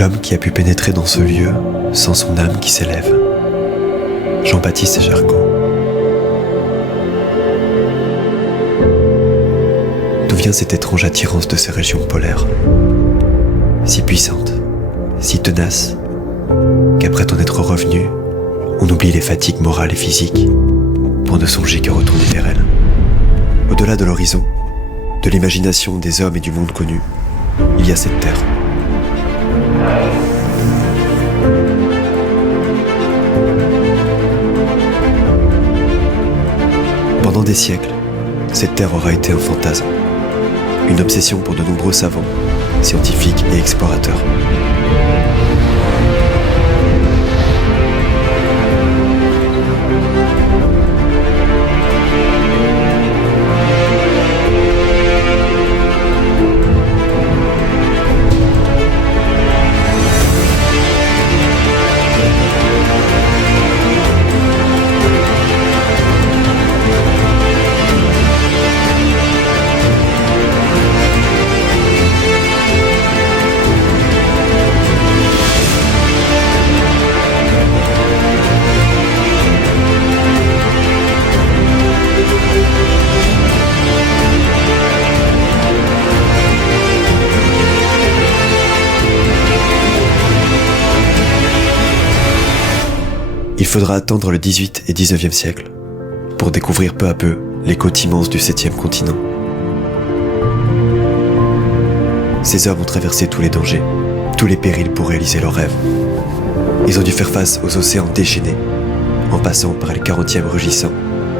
l'homme qui a pu pénétrer dans ce lieu sans son âme qui s'élève. Jean-Baptiste Jarcot. D'où vient cette étrange attirance de ces régions polaires, si puissante, si tenace, qu'après en être revenu, on oublie les fatigues morales et physiques pour ne songer qu'à retourner vers elles. Au-delà de l'horizon, de l'imagination des hommes et du monde connu, il y a cette terre. Pendant des siècles, cette terre aura été un fantasme, une obsession pour de nombreux savants, scientifiques et explorateurs. Il faudra attendre le XVIIIe et XIXe siècle pour découvrir peu à peu les côtes immenses du 7e continent. Ces hommes ont traversé tous les dangers, tous les périls pour réaliser leurs rêves. Ils ont dû faire face aux océans déchaînés, en passant par les 40e rugissants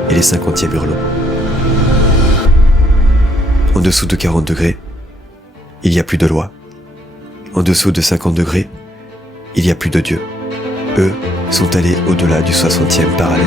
et les 50e hurlants. En dessous de 40 degrés, il n'y a plus de loi. En dessous de 50 degrés, il n'y a plus de Dieu. Eux sont allés au-delà du 60e parallèle.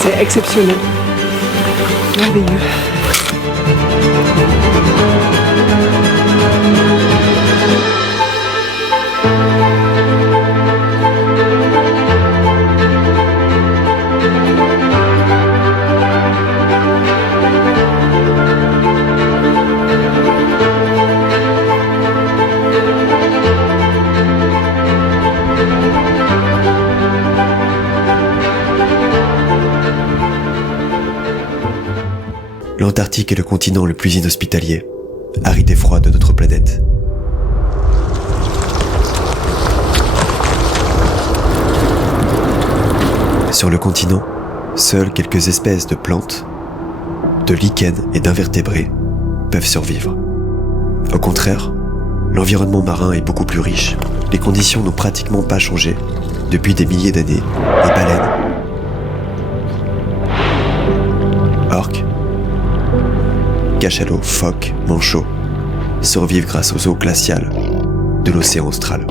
C'est exceptionnel. Merveilleux. L'Antarctique est le continent le plus inhospitalier, aride et froid de notre planète. Sur le continent, seules quelques espèces de plantes, de lichens et d'invertébrés peuvent survivre. Au contraire, l'environnement marin est beaucoup plus riche. Les conditions n'ont pratiquement pas changé depuis des milliers d'années. Les baleines, orques, cachalots, phoques, manchots survivent grâce aux eaux glaciales de l'océan austral.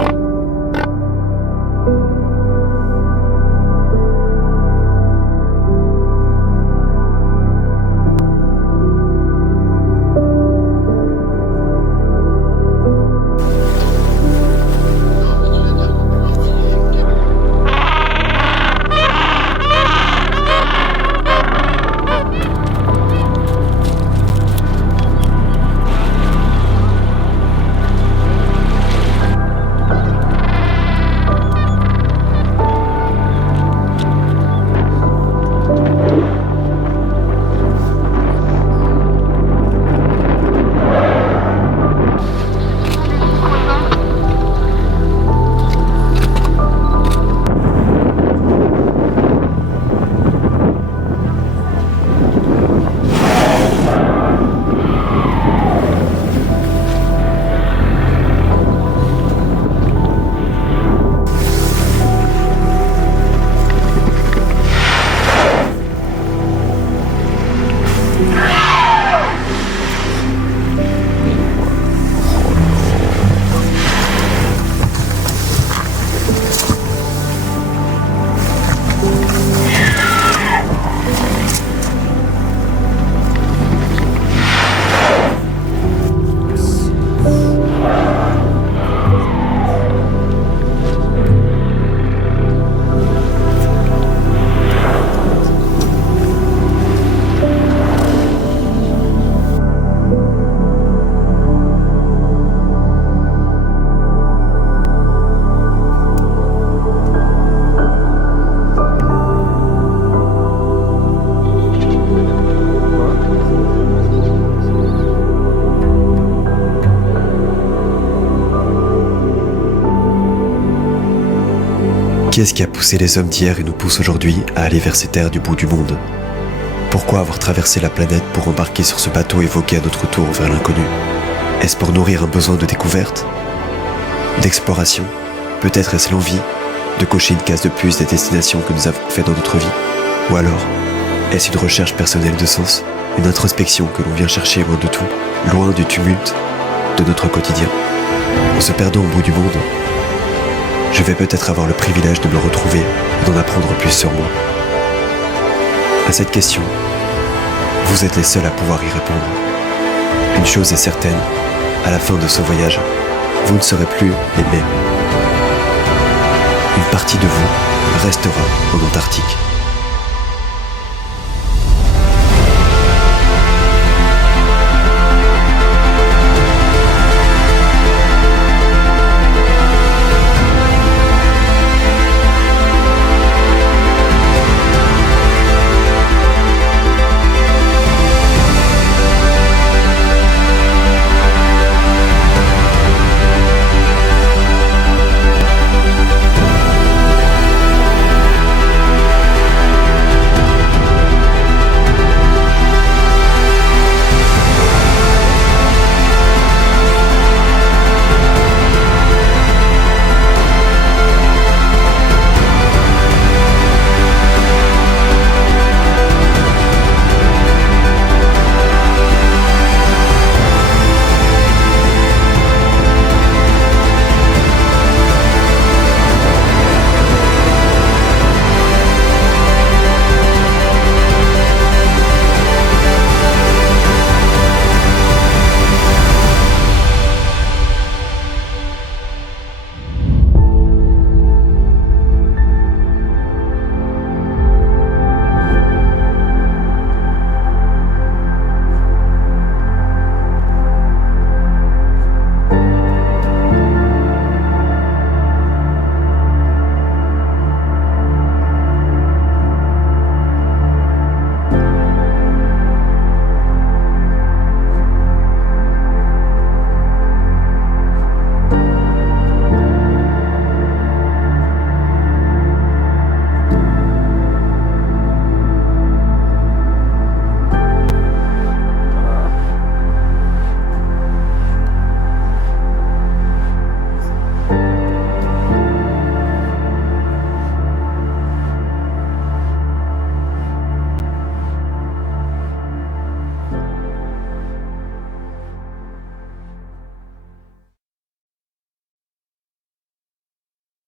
Qu'est-ce qui a poussé les hommes d'hier et nous pousse aujourd'hui à aller vers ces terres du bout du monde? Pourquoi avoir traversé la planète pour embarquer sur ce bateau et voguer à notre tour vers l'inconnu? Est-ce pour nourrir un besoin de découverte? D'exploration? Peut-être est-ce l'envie de cocher une case de plus des destinations que nous avons faites dans notre vie? Ou alors, est-ce une recherche personnelle de sens? Une introspection que l'on vient chercher loin de tout, loin du tumulte de notre quotidien? En se perdant au bout du monde, je vais peut-être avoir le privilège de me retrouver et d'en apprendre plus sur moi. À cette question, vous êtes les seuls à pouvoir y répondre. Une chose est certaine, à la fin de ce voyage, vous ne serez plus les mêmes. Une partie de vous restera en Antarctique.